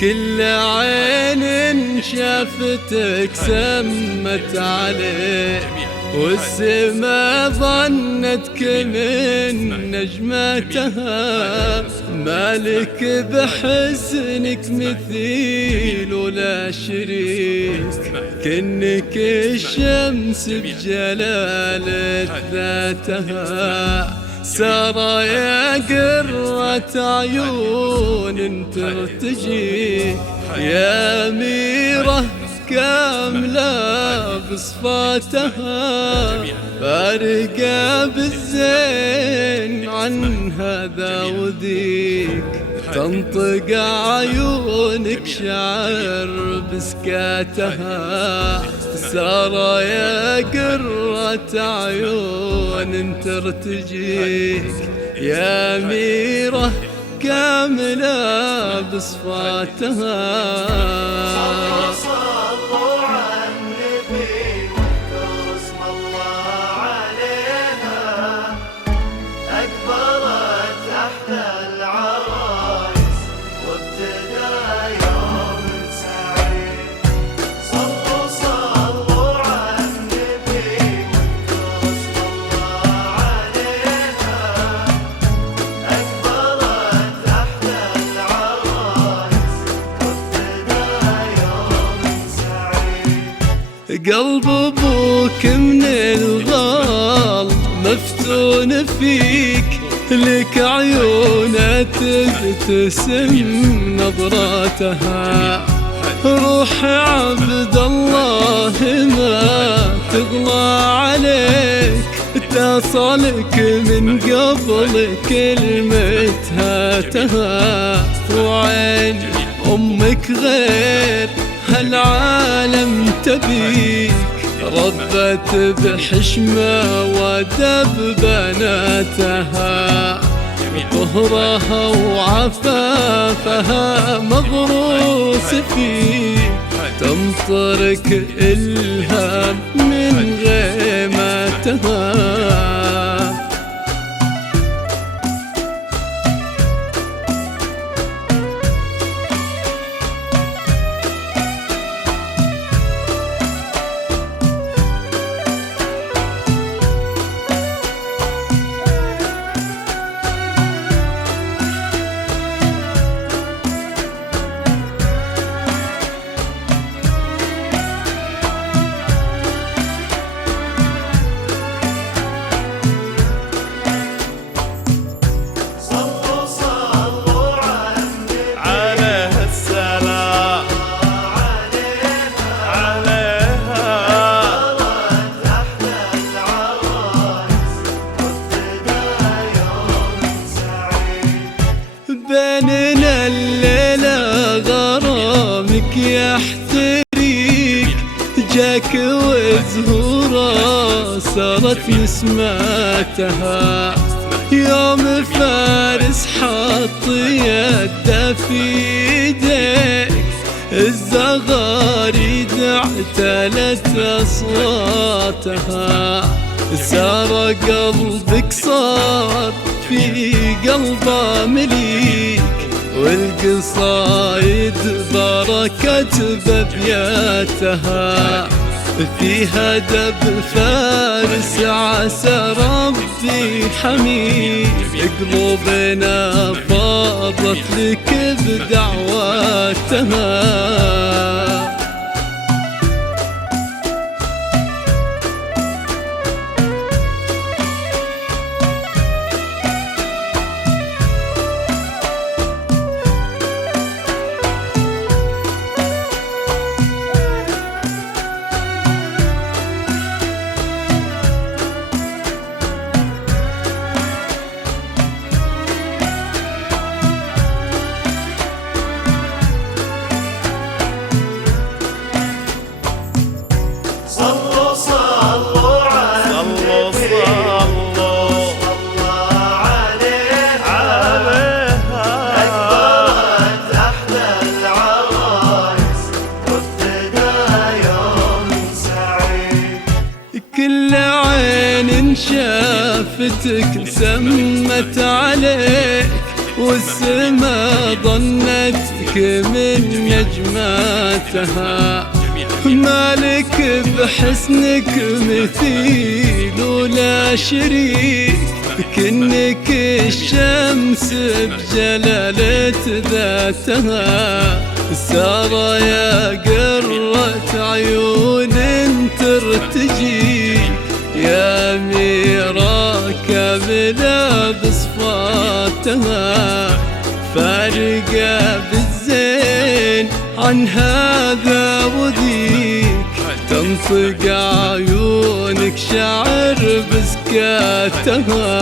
كل عين شافتك سمت عليك، والسما ظنتك من نجمتها، مالك بحسنك مثيل ولا شريك، كنك الشمس بجلال ذاتها، سارة يا قرة عيون ترتجيك، يا أميرة كاملة بصفاتها، فارقة بالزين عن هذا وذيك، تنطق عيونك شعر بسكاتها، سارة يا قرة عيون ترتجيك، يا أميرة كاملة بصفاتها. صلوا على النبي واذكروا اسم الله عليها، أكبرت أحلى العرايس وابتدى يوم سعيد. صلوا على النبي واذكروا اسم الله عليها، أكبرت أحلى العرايس وابتدى يوم سعيد. قلب ابوك من الغال مفتون فيك، لك عيونه تبتسم نظراتها، روح عبد الله ما تغلى عليك، اتصلك من قبل كلمتها تها، وعين امك غير هالعالم تبيك، ربت بحشمة ودب بناتها، طهرها وعفافها مغروس فيك، تمطرك إلهام من غيمتها. بيننا الليلة غرامك يحتريك، جاك وزهورة صارت نسماتها، يوم فارس حط يده في يديك، الزغاريد اعتلت أصواتها، سار قلبك صار في قلبه مليك، والقصايد بركت بأبياتها، فيها دب فارس عسى ربي حميد، قلوبنا فاضت لك بدعواتها. شافتك سمت عليك، والسما ظنت لك من نجماتها، مالك بحسنك مثيل ولا شريك، كأنك الشمس بجلالة ذاتها، سارة يا قرة عيون ترتجيك، يا أميرة كاملة بصفاتها، فارقة بالزين عن هذا وذيك، تنطق عيونك شعر بسكاتها.